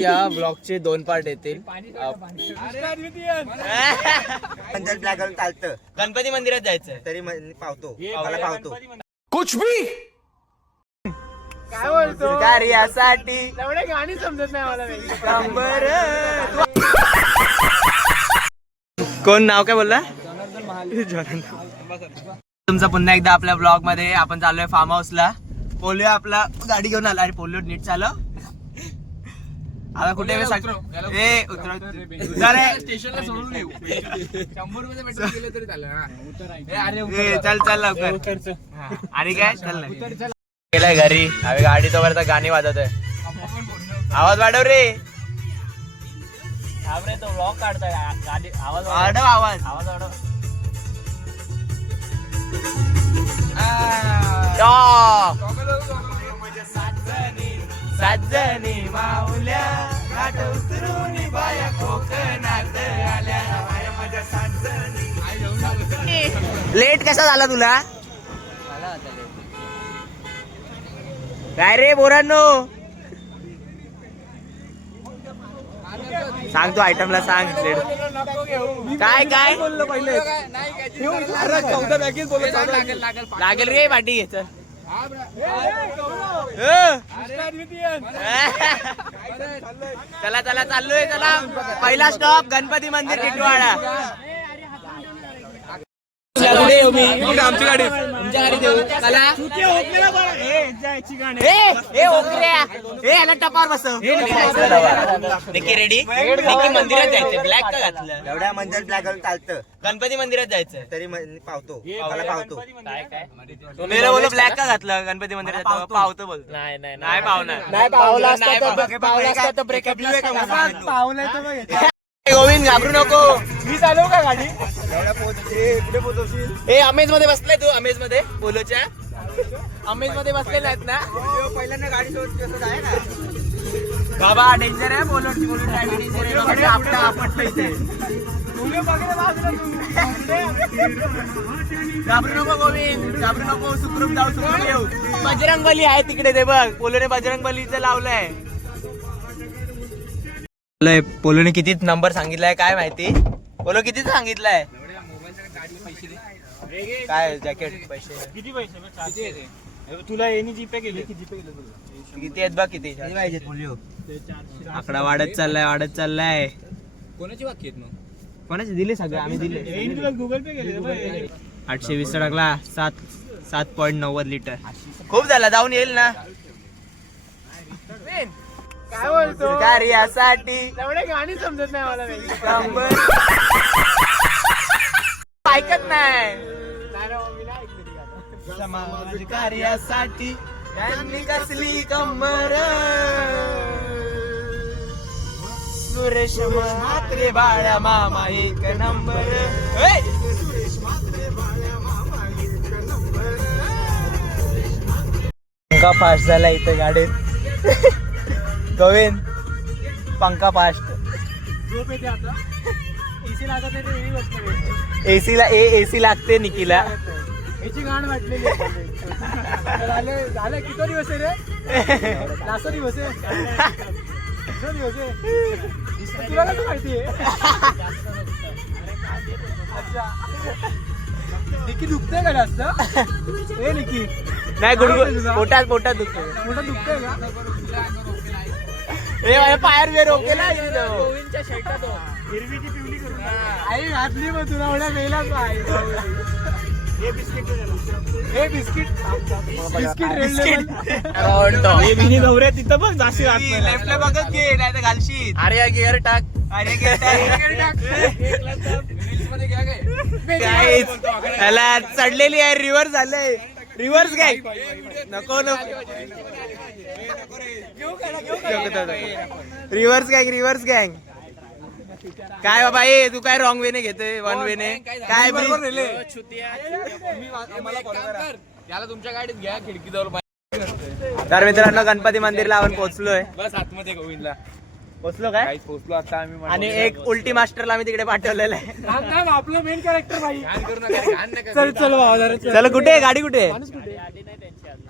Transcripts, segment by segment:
या ब्लॉगचे 2 पार्ट येतील. चालतं गणपती मंदिरात जायचं तरी पावतो मला पावतो कुछ भी काय बोलतो कार्यासाठी एवढे गाणी समजत नाही मला. कोण नाव काय बोलला? तुमचं पुन्हा एकदा आपल्या ब्लॉग मध्ये आपण चाललोय फार्म हाऊसला. पोलिओ आपला गाडी घेऊन आला. अरे पोलिओ नीट चालव. आता कुठे स्टेशनला सोडून येऊ. 100 रुपये पेट्रोल गेले तरी चालेल. चल चल लवकर. आणि काय चल गेलाय घरी. अरे गाडी तोपर्यंत गाणी वाजवतोय. आवाज वाढव रे. तो ब्लॉग काढतोय. आवाज वाढव. आवाज वाढव. साजनी माऊल्या घाट उतरून बाया कोकणात आल्या. लेट कसा झाला तुला? काय रे पोरांनो? सांग तू आयटमला सांग. काय काय बोललो पहिले? लागेल रे पाठी घे. चला चला चाललोय. चला पहिला स्टॉप गणपती मंदिर टिटवाळा. आमची गाडी तुमच्या गाडी देऊ. चला याला टपावर बसव. निकी रेडी? निकी मंदिरात जायचं. ब्लॅक का घातलं? एवढ्या मंदिरात ब्लॅक चालतं. गणपती मंदिरात जायचं तरी पावतो मला पावतो. मेरा बोलो ब्लॅक का घातलं? गणपती मंदिरात पावतो बोलतो. नाही नाही नाही पावणार. नाही पावला तर ब्रेकअप. गोविंद घाबरू नको. मी चालवू का गाडी? हे अमेज मध्ये बसलाय तू? अमेज मध्ये पोलोच्या अमेज मध्ये बसलेला आहेत ना? पहिल्यांदा गाडी सोडत आहे ना बाबा. डेंजर आहे पोलोची. डेंजर आपटलं इथे. घाबरू नको गोविंद. घाबरू नको. सुखरूप जाऊ. सुखरूप येऊ. बजरंगबली आहे तिकडे. ते बघ पोलोने बजरंगबलीचं लावलंय. पोलोने किती नंबर सांगितलाय काय माहिती? पोलो किती सांगितलाय? काय जॅकेट पैसे किती? पैसे तुला जीपे केले किती आहेत बघ. किती पाहिजे पोलिओ? आकडा वाढत चाललाय. कोणाची बाकी आहेत मग? कोणाचे दिले सगळे? आम्ही दिले. गुगल पे केले. 820 टाकला. 7.90 लिटर. खूप झाला. जाऊन येईल ना. काय बोलतो कार्यासाठी एवढे गाणी समजत नाही मला. ऐकत नाही. समाज कार्यासाठी त्यांनी कसली कंबर. सुरेश म्हात्रे बाळा मामा एक नंबर. पंखा फास्ट झाला इथे गाडीत. गोविंद पंखा फास्ट. एसी लागते निकीला. याची गाण वाटलेली. झालं किती दिवस आहे रे? लास्ट दिवस आहे. तुला कसं माहिती आहे? अच्छा निकी दुखतंय का जास्त? हे निकी नाही गुडगुड पोटात दुखतंय का? पायर वेर ओकेला. गोविंदच्या शर्टात हिरवीची पिवली करून आई घातली. मग तुला एवढ्या वेळेला बिस्किट गौऱ्या तिथं बघ. जाशी लेफ्टला बघत घे नाही तर घालशील. अरे गिअर टाक. त्याला चढलेली आहे. रिव्हर्स झालंय. रिव्हर्स काय नको रिव्हर्स गँग. काय बाबा ए तू काय रॉंग वेने घेतोय? वन वेने काय? याला तुमच्या गाडीत घ्या. खिडकी जवळ. तर मित्रांनो गणपती मंदिरला आपण पोहोचलोय. बस आतमध्ये गोविंदला पोहोचलो. काय पोहोचलो आता आम्ही. आणि एक उलटी मास्टरला आम्ही तिकडे पाठवलेलं आहे. आपलं मेन कॅरेक्टर भाई. चल कुठे गाडी? कुठे?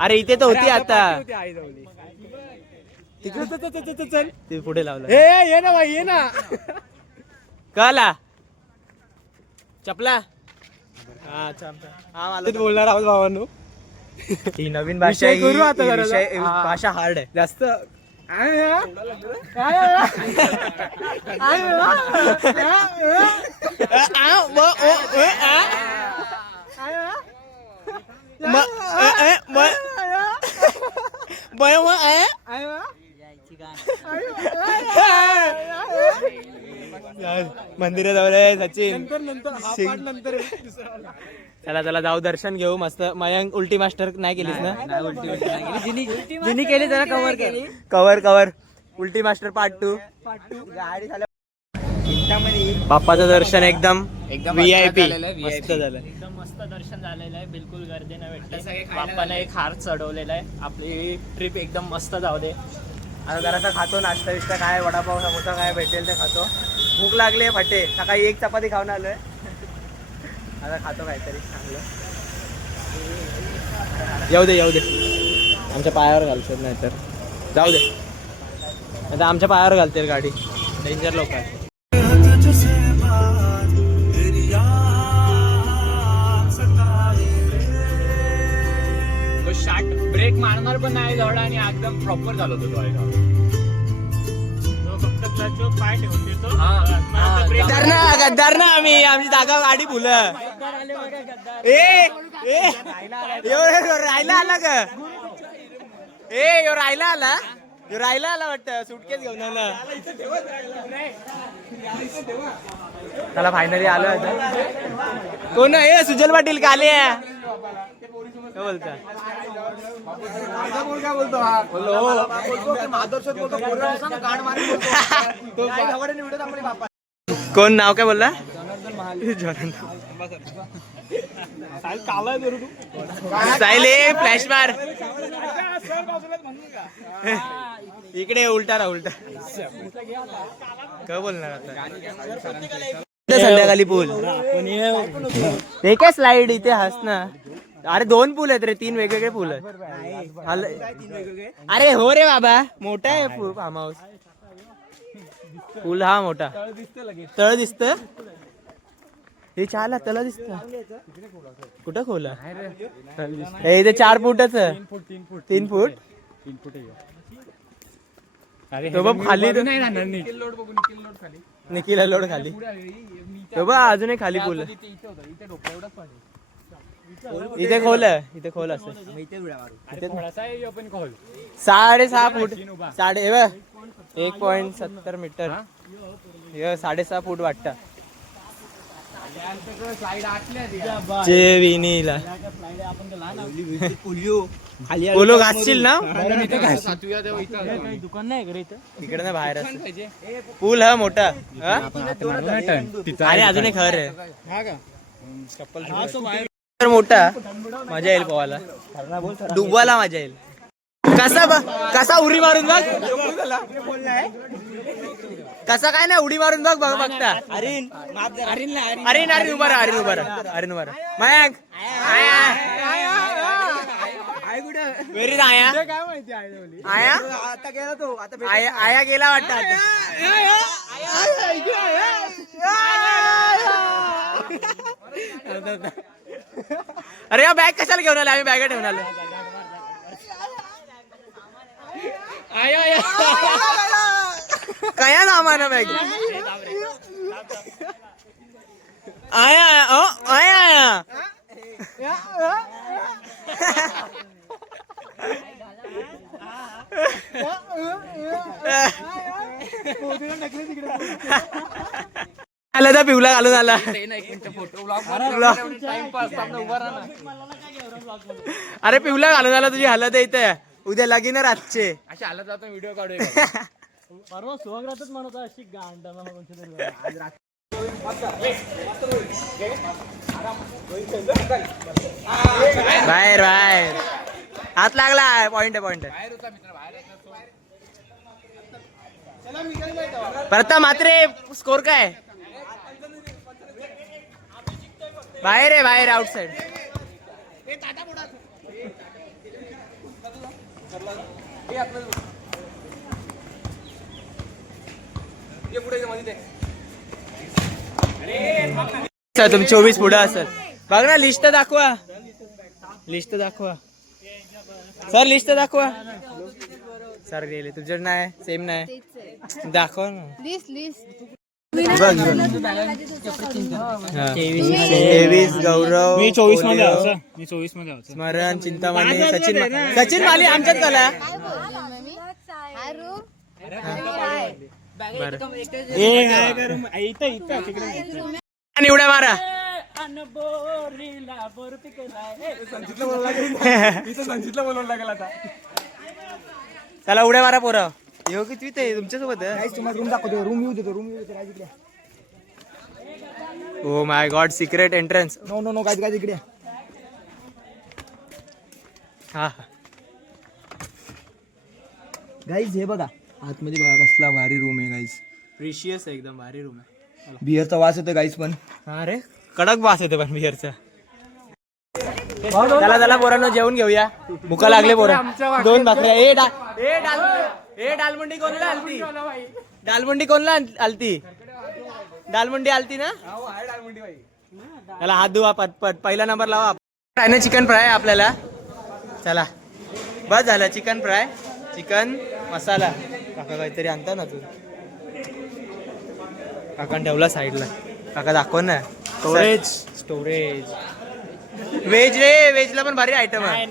अरे इथे तर होती आता. तिकडे चल ते पुढे लावलं. ये ना भाई ये ना. कला चपला हा मला बोलणार आहोत भावांनो. ही नवीन भाषा आहे, करू आता ही जरा. विषय- भाषा हार्ड आहे जास्त मंदिरात जाऊया सचिन. नंतर चला चला जाऊ दर्शन घेऊ मस्त. मयंक उलटी मास्टर नाही केलीस ना? जुनी केली जरा कव्हर केली. कव्हर उलटी मास्टर पार्ट 2. गाडी झालं. बाप्पाचं दर्शन एकदम VIP मस्त झालं. एकदम मस्त दर्शन झालेलं आहे. बिलकुल गर्दी नाही भेटली. बाप्पाने एक हार चढवलेला आहे. आपली ट्रिप एकदम मस्त जाऊ दे. आता जरासा खातो नाश्ता बिष्टा काय वडापाव समोसा काय भेटेल ते खातो. भूक लागली आहे फटे. सकाळी 1 चपाती खाऊन आलोय. आता खातो काहीतरी चांगलं. येऊ दे आमच्या पायावर घालतात नाही तर जाऊ दे. आता आमच्या पायावर घालतील गाडी. डेंजर लोक आहेत. ब्रेक मारणार पण नाही जवळ आणि एकदम प्रॉपर झालो होतो पाय गद्दार ना आमची जागा गाडी फुलं. राहिला आला का? राहिला आला वाटतं. सुटकेस घेऊन आला. त्याला फायनली आलो आता. कोण आहे? सुजल पाटील काले काय बोलता? कोण नाव काय बोलला? सायले फ्लॅश मार इकडे. उलटा काय बोलणार आता? संध्याकाळी पूल ते काय स्लाइड इथे हस ना. अरे 2 पूल आहेत रे. 3 वेगवेगळे पूल आहेत. अरे हो रे बाबा मोठा आहे फार्म हाऊस. पूल हा मोठा. तळ दिसत. हे 4 तळ दिसत. कुठं खोला? इथे 4 फुटच. 3 फूट. तो बघ खाली निखिल लोड खाली. तो बघ अजूनही खाली पूल. इथे खोल असं. 6.5 फूट. 1.70 मीटर. 6.5 फूट वाटतं. जेविनीला पोलो घासशील ना? दुकान नाही का रे इथं? इकडे ना बाहेर पूल हा मोठा. अरे अजून एक घर आहे मोठा. मजा येईल पोहायला. डुबवायला मजा येईल. कसा उडी मारून बघ. कसा काय नाही उडी मारून बघ बघता. अरिन उभा राहा. मयंक वेरी आया आता गेला तो. आया गेला वाटतं. अरे या बॅग कशाला घेऊन आले? आम्ही बॅग ठेवून आलो. कया सामान बॅग? आया आला तर पिवला घालून आला. अरे पिवला घालून आला. तुझी हालत इथे. उद्या लगीन रातचे अशा हालत जातो. व्हिडिओ काढूया. परवा सुहागरातच म्हणत अशी गांडा बाहेर हात लागला. पॉइंट प्रथम मात्रे. स्कोर काय? बाहेर आउटसाइड. तुम्ही 24 पुढे असेल बघ ना. लिस्ट दाखवा, लिस्ट दाखवा सर, लिस्ट दाखवा सर. गेले तुझ्या नाही सेम नाही दाखवा ना. बघ 23 गौरव, मी 24 मध्ये होतो. मी 24 मध्ये होतो. स्मरण, चिंतामणी, सचिन माली आमच्यात कला. आणि उड्या मारा. संचितला बोलवून लागेल आता. चला उड्या मारा पोरं. येऊ किती तुमच्यासोबत. तुम्हाला रूम दाखवतो. रूम येऊ देतो. रूम येऊ देतो. काय तिकडे. Oh my god, secret entrance. No no no काय काय तिकडे. हा गाईज हे बघा आतमध्ये बघा कसला भारी रूम आहे गाईज. प्रिशियस आहे एकदम, भारी रूम आहे. बिअरचा वास येतो गाईज पण. हा रे, कडक वास येतो पण बिअरचा. चला चला पोरांनो जेवून घेऊया, भुका लागले पोरं. 2 भाकऱ्या. डालमुंडी कोणला आलती? डालमुंडी कोणला आलती? डालमुंडी आलती ना. त्याला हात धुवा पटपट. पहिला नंबर लावा. काय ना चिकन फ्राय आपल्याला. चला बस झालं. चिकन फ्राय, चिकन मसाला. काका काहीतरी आणता ना तू. काकान ठेवला साईडला. काका दाखव ना. स्टोरेज व्हेज रे. व्हेजला पण भारी आयटम आहे.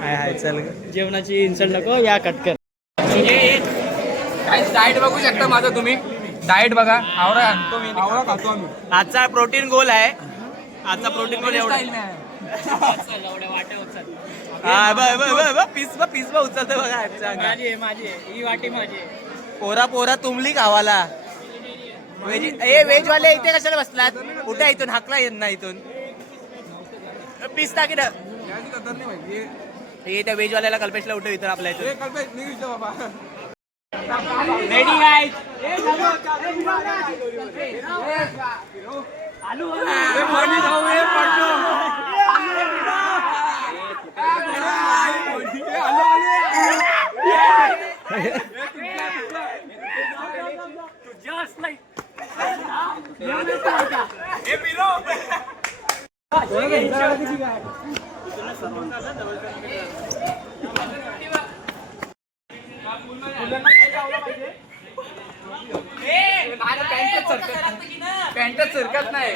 हाय चल. जेवणाची इन्सल्ट नको या कटकर. डाएट बघू शकता माझं तुम्ही. डाएट बघा. आवरा आणतो मी. आवरा खातो आम्ही. आजचा प्रोटीन गोल आहे. आजचा प्रोटीन गोल एवढा. पीस उचलतो बघा. माझी ही वाटी माझी. पोरा पोरा तुमली खावाला. व्हेज वाले इथे कशाला बसलात. कुठे इथून हाकला येत नाही इथून. पीस टाकी ना. त्या व्हेज वाल्याला कल्पेशला उठव इथं आपल्या इथून. Ready guys. पॅन्टच सरकत नाही.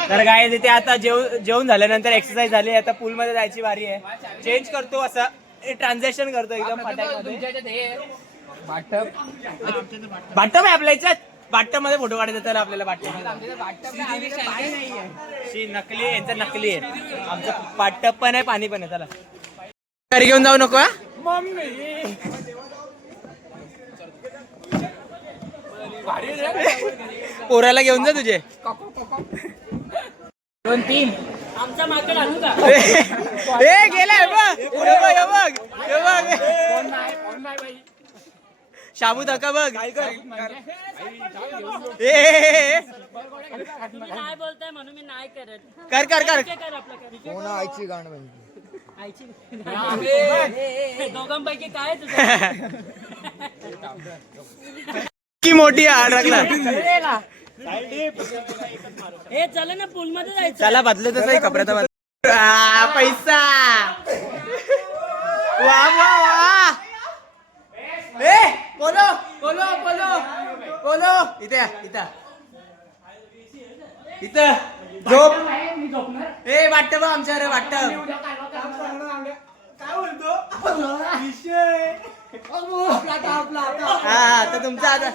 तर काय तिथे आता जेवण झाल्यानंतर एक्सरसाइज झाली. आता पूल मध्ये जायची वारी आहे. चेंज करतो असं ट्रान्झॅक्शन करतो एकदम फटाक्यामध्ये. बाटम आहे आपल्या याच्यात. बाटम मध्ये फोटो काढायचा तर आपल्याला बाटम नकली. यांचं नकली आहे. आमचं बाटप पण आहे, पाणी पण आहे. चला घरी घेऊन जाऊ नको. पोराला घेऊन जा तुझे. 2-3 आमचा माकड आणू का. गेलाय बघ. शाबू धक्का बघ. नाही बोलताय म्हणून मी नाही करत. कर कर कर. आईची गाण दोघांपैकी काय तुझं. की मोठी अडकला. हे चला ना पूल मध्ये जायचं. चला बदले तसं कपड्याचा पैसा. वा वा वा. बोलो बोलो बोलो बोलो. इथे इथं झोप. वाटत बघ आमच्या रे वाटत. काय बोलतो हा तर तुमचा आता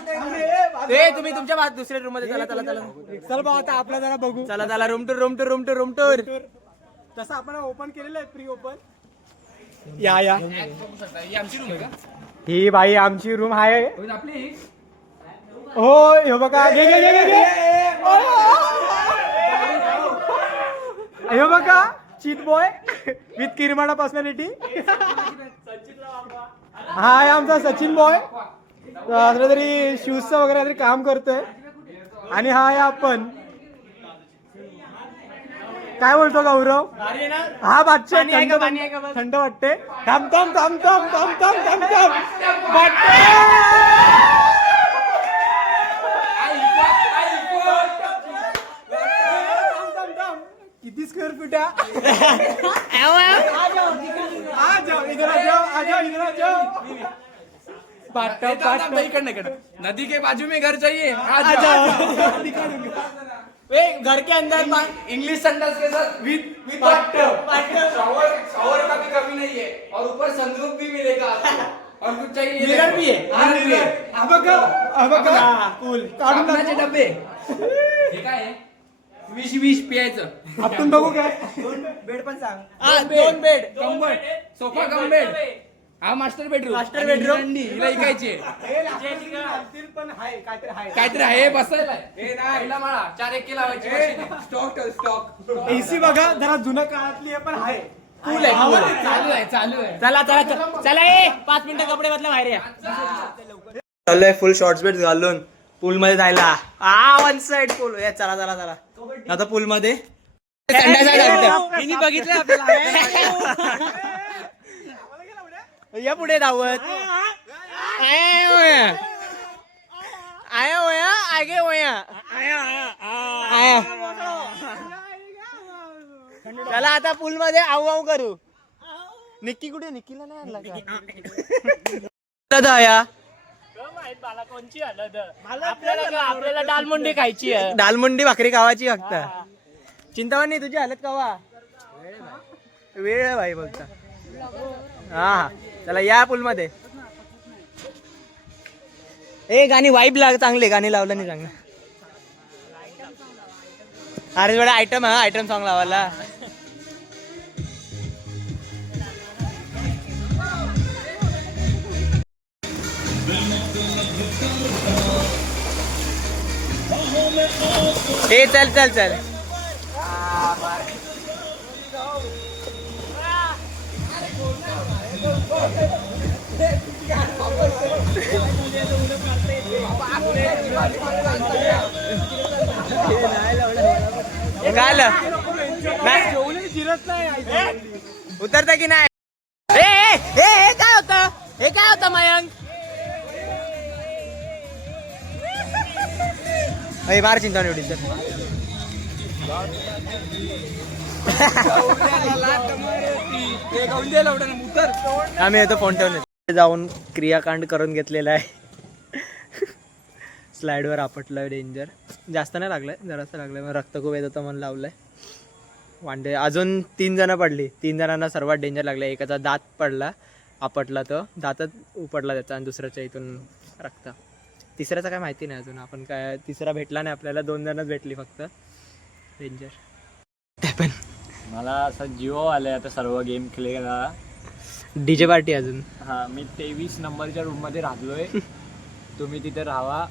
तुम्ही तुमच्या दुसऱ्या रूम मध्ये. चला चला चला चल बा आता आपला जरा बघू. चला चला. Room tour. तसं आपण ओपन केलेलं आहे. Pre open. या ही बाई आमची रूम आहे. हो हे बघा. घे हे बघा चीत बॉय विथ किरमाणा पर्सनॅलिटी. हा आहे आमचा सचिन बॉय, असं तरी शूजचं वगैरे काहीतरी काम करतोय. आणि हा आहे आपण, काय बोलतो गौरव? हा बादशाह थंड वाटते. थांब थांब थांब थांब थांब थांब थांब थांब. किती स्क्वेअर फीट आहे? आ जाओ इधर आ जाओ, आ जाओ इधर आ जाओ. नदी के बाजू में घर चाहिए, आ जाओ. घर के अंदर इंग्लिश संडास के साथ विद शॉवर का भी कमी नहीं है, और ऊपर सनरूफ भी मिलेगा आपको, और कुछ चाहिए मिरर भी है. कूल काढून साबणाचे टाकू. डबे. हे काय आहे? विष पियायचं. आपण बघू काय. बेड पण सांग. 2 बेड, कंबळ, सोफा कम बेड. हा मास्टर बेडरूम. हिला ऐकायची पण आहे काहीतरी आहे बसायला. पहिला माळा 4 एके लावायची स्टॉक. एसी बघा जरा जुन्या काळातली आहे पण आहे. कूल आहे. चालू आहे. चला चला चला 5 मिनिटं कपडे बदला बाहेर या. चाललोय फुल शॉर्ट्स बेट घालून पूल मध्ये जायला. वन साइड पूल. चला चला चला आता पूल मध्ये बघितलं आपल्याला. या पुढे धावत चला आता पूल मध्ये आऊ आऊ करू. निक्की कुठे? निक्कीला नाही आणला का या? मला कोणची हलद? आपल्याला दालमुंडी खायची आहे. दालमुंडी भाकरी खावाची फक्त. चिंतावणी तुझी हालत कावा? वेळ आहे भाई बोलता. हा चला या पूल मध्ये. गाणी वाईब लाग, चांगले गाणी लावलं नाही चांगलं. अरे थोडा आयटम हा आयटम सॉंग लावायला. चल चल चल. उतरता की नाही? काय होतं? हे काय होतं मयंक? मार चिंता एवढी आम्ही येतो फोन ठेवून जाऊन क्रियाकांड करून घेतलेला आहे. स्लाइडवर आपटलं डेंजर. जास्त नाही लागलंय, जरासं लागलंय. मग रक्त खूप येत होतं म्हणून लावलंय. वांडे अजून 3 जण पडली. 3 जणांना सर्वात डेंजर लागलं. एकाचा दात पडला, आपटला, तो दातच उपटला त्याचा, आणि दुसऱ्याच्या इथून रक्त. तिसऱ्याचं काय माहिती नाही अजून. आपण काय तिसरा भेटला नाही आपल्याला. 2 जणच भेटली फक्त. डेंजर. ते पण मला असं जिओ आलंय आता सर्व गेम खेळायला. डीजे पार्टी अजून. हा मी 23 नंबरच्या रूम मध्ये राहिलोय. तुम्ही तिथे राहा.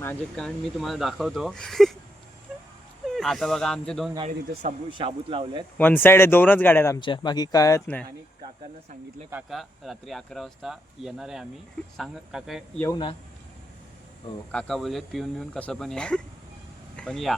माझे कान मी तुम्हाला दाखवतो. आता बघा आमच्या 2 गाडी तिथे शाबूत लावल्यात. वन साइड आहे. 2च गाड्या आहेत आमच्या, बाकी कळत नाही. आणि काकांना सांगितलं काका रात्री 11 वाजता येणार आहे आम्ही. सांग काका येऊ ना? हो काका बोललेत पिऊन बिऊन कसं पण या, पण या.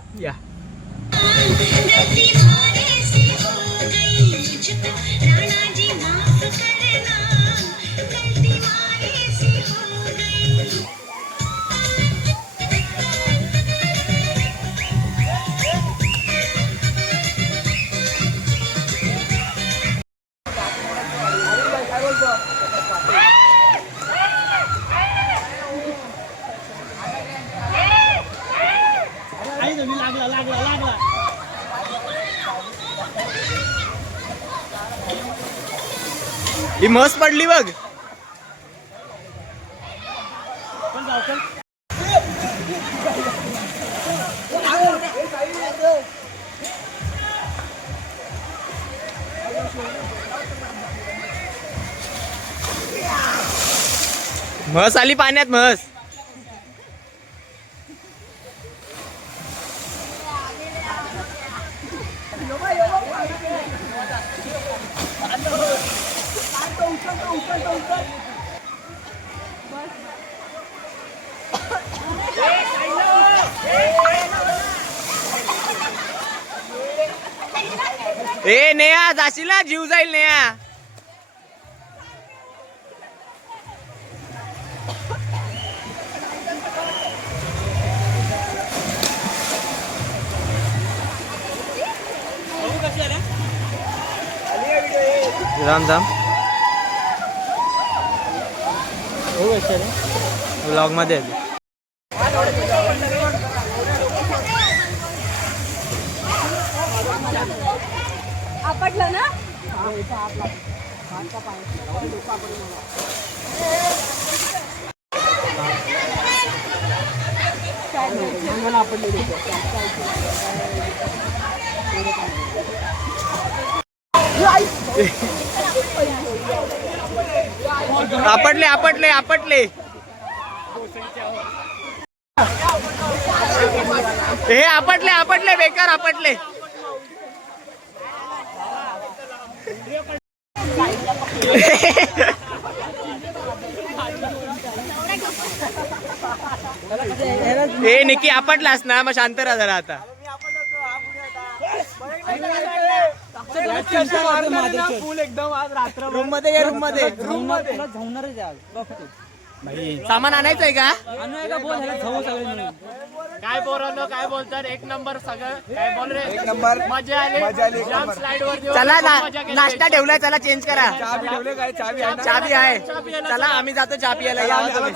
ही मस्त पडली बघ. म्हस आली पाण्यात. म्हस ए नेहा जाशील ना, जीव जाईल नेहा. राम राम. व्लॉग मध्ये आपटलं ना. आपटले आपटले आपटले. हे आपटले आपटले बेकार आपटले. हे निकी आपटलास ना, मग शांत राहा जरा आता. फुल एकदम आज रात्र रूम मध्ये ये, रूम मध्ये. सामान आणायचंय का? काय पोरांनो काय बोलतात, एक नंबर सगळं काय बोल रे, एक नंबर मजा आली जाम स्लाइड वर चला ना, नाश्ता ठेवलाय, चला चेंज करा. चाबी ठेवले काय? चाबी आहे ना? चाबी आहे, चला आम्ही जातो चहा पियाला. या तुम्ही.